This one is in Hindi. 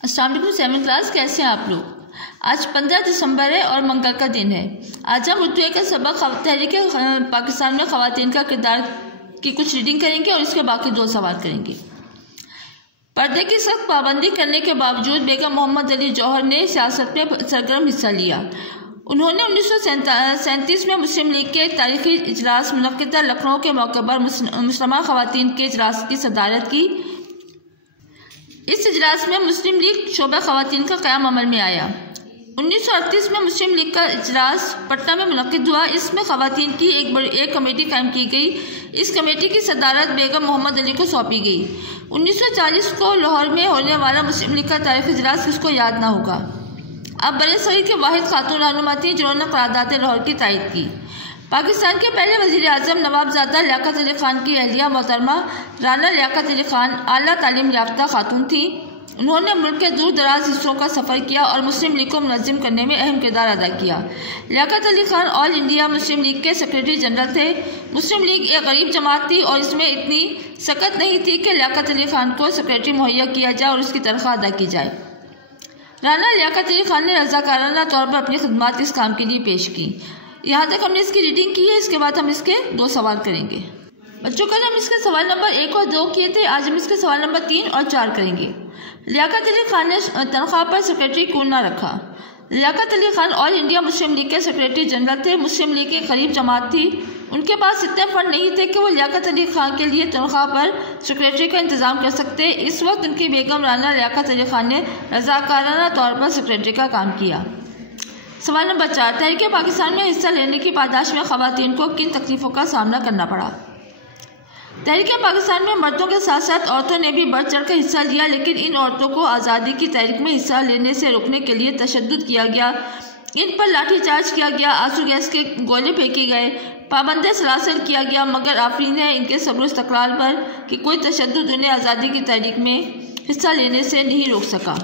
अस्सलाम वालेकुम 7th क्लास, कैसे हैं आप लोग। आज 15 दिसंबर है और मंगल का दिन है। आज हम उर्दू का सबक तहरीक पाकिस्तान में ख़वातीन का किरदार की कुछ रीडिंग करेंगे और इसके बाकी 2 सवाल करेंगे। पर्दे की सख्त पाबंदी करने के बावजूद बेगम मोहम्मद अली जौहर ने सियासत में सरगर्म हिस्सा लिया। उन्होंने 1937 में मुस्लिम लीग के तारीखी इजलास मुनक्किदा लखनऊ के मौके पर मुस्लिमा ख़वातीन के इजलास की सदारत की। इस इजलास में मुस्लिम लीग शोबा ख़वातीन का क़याम अमल में आया। 1938 में मुस्लिम लीग का इजलास पटना में मुनक्किद हुआ। इसमें ख़वातीन की एक कमेटी कायम की गई। इस कमेटी की सदारत बेगम मोहम्मद अली को सौंपी गई। 1940 को लाहौर में होने वाला मुस्लिम लीग का तारीखी इजलास किसको याद ना होगा। अब बरेसगीर की वाहिद खातून रहनुमा थी जिन्होंने करारदाद लाहौर की तायद की। पाकिस्तान के पहले वज़ीर आज़म नवाबजादा लियाकत अली खान की अहलिया मोहतरमा राना लियाकत अली खान आला तालीम याफ्ता खातून थी। उन्होंने मुल्क के दूर दराज हिस्सों का सफ़र किया और मुस्लिम लीग को मुनज़्ज़म करने में अहम किरदार अदा किया। लियाकत अली खान ऑल इंडिया मुस्लिम लीग के सेक्रेटरी जनरल थे। मुस्लिम लीग एक गरीब जमात थी और इसमें इतनी सख्त नहीं थी कि लियाकत अली खान को सेक्रेटरी मुहैया किया जाए और उसकी तनख्वाह अदा की जाए। राना लियाकत अली खान ने रज़ाकाराना तौर पर अपनी खिदमत इस काम के लिए पेश की। यहाँ तक हमने इसकी रीडिंग की है। इसके बाद हम इसके 2 सवाल करेंगे। बच्चों, कल हम इसके सवाल नंबर 1 और 2 किए थे। आज हम इसके सवाल नंबर 3 और 4 करेंगे। लियाकत अली खान ने तनख्वाह पर सेक्रेटरी क्यों न रखा। लियाकत अली खान ऑल इंडिया मुस्लिम लीग के सेक्रेटरी जनरल थे। मुस्लिम लीग एक गरीब जमात थी। उनके पास इतने फंड नहीं थे कि वो लियाकत अली खान के लिए तनख्वाह पर सेक्रेटरी का इंतजाम कर सकते। इस वक्त उनकी बेगम राना लियाकत अली खान ने रज़ाकाराना तौर पर सेक्रेटरी का काम किया। सवाल नंबर 4, तहरीक पाकिस्तान में हिस्सा लेने की पादाश में ख़वातीन को किन तकलीफ़ों का सामना करना पड़ा। तहरीक पाकिस्तान में मर्दों के साथ साथ औरतों ने भी बढ़ चढ़ कर हिस्सा लिया, लेकिन इन औरतों को आज़ादी की तहरीक में हिस्सा लेने से रोकने के लिए तशद्दुद किया गया। इन पर लाठीचार्ज किया गया, आंसू गैस के गोले फेंके गए, पाबंद सलासिल किया गया, मगर आफरीन है इनके सब्र इस्तक़लाल पर कि कोई तशद्दुद उन्हें आज़ादी की तहरीक में हिस्सा लेने से नहीं रोक सका।